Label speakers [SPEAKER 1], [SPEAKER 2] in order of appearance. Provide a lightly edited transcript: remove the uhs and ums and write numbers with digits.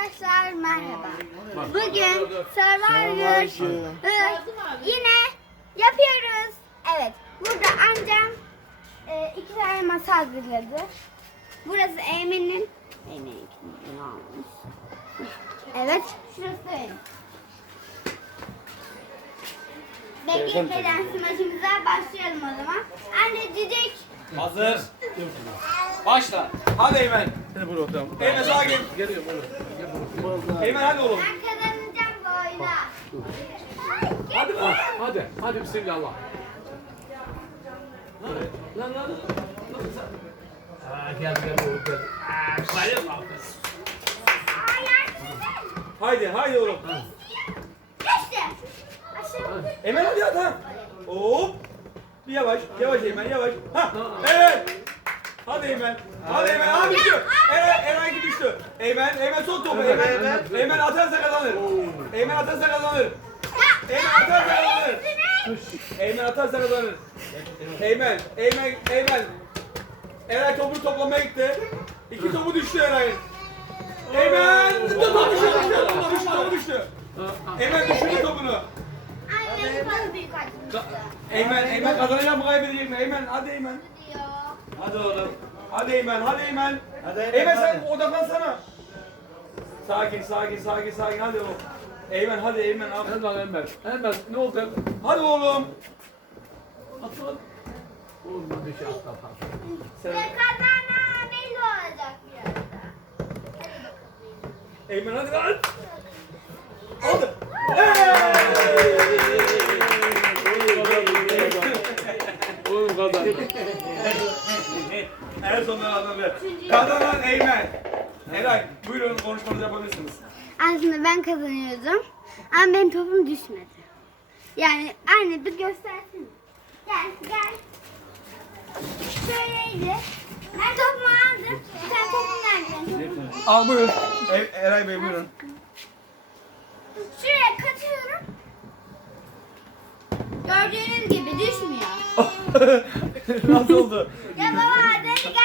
[SPEAKER 1] Arkadaşlar merhaba. Bugün Survivor yine yapıyoruz. Evet. Burada amcam 2 tane masa hazırladı. Burası Eymen'in. Evet. Şurası da benim. Bekletmeden smaçımıza başlayalım o zaman. Anne cicik.
[SPEAKER 2] Hazır. Başla. Hadi Eymen.
[SPEAKER 3] Seni buraya oturalım.
[SPEAKER 2] Eymen sağa gel.
[SPEAKER 3] Geliyorum oğlum.
[SPEAKER 2] Eymen hadi oğlum.
[SPEAKER 1] Ben kazanacağım bu oyunu.
[SPEAKER 2] Hadi lan.
[SPEAKER 3] Hadi bismillah. Lan. Gel oğlum gel.
[SPEAKER 2] Haydi oğlum.
[SPEAKER 1] Geçti. Aşağı.
[SPEAKER 2] Eymen hadi at ha. Hop. Bir yavaş Eymen yavaş. Ha. Evet. Hadi Eymen. Hadi Eymen. Aa düştü. Eren düştü. Eymen son topu. Eymen atarsa kazanır. Eymen atarsa kazanır. Eymen atarsa kazanır. Eymen. Eren topu toplamaya gitti. 2 topu düştü Eren. Eymen! Topu düştü. Eymen düşürdü topunu.
[SPEAKER 1] Annem fazla büyük açmıştı.
[SPEAKER 2] Eymen kazanacak mı kaybedecek mi? Eymen hadi Eymen.
[SPEAKER 1] Diyor.
[SPEAKER 2] Hadi oğlum. Hadi Eymen. Eymen sen odaklansana. Sakin hadi oğlum. Eymen hadi Eymen abi.
[SPEAKER 3] Hadi lan Enver ne oldu?
[SPEAKER 2] Hadi oğlum.
[SPEAKER 3] At lan. Oğlum bir şey at.
[SPEAKER 2] Sen...
[SPEAKER 1] Ve kazanan belli olacak birazdan.
[SPEAKER 2] Eymen hadi lan. Hadi.
[SPEAKER 3] Oğlum kazandı.
[SPEAKER 2] En sonunda kazandı. Kazanan Eymen. Eray buyurun konuşmanızı yapabilirsiniz.
[SPEAKER 1] Aslında ben kazanıyordum. Ama benim topum düşmedi. Yani anne bir göstersene. Gel. Şöyleydi. Ben topumu aldım. Sen topun nerede?
[SPEAKER 2] Al buyurun. Eray Bey buyurun.
[SPEAKER 1] Şuraya kaçıyorum. Gördüğünüz gibi düşmüyor.
[SPEAKER 2] Nasıl oldu?
[SPEAKER 1] Ya baba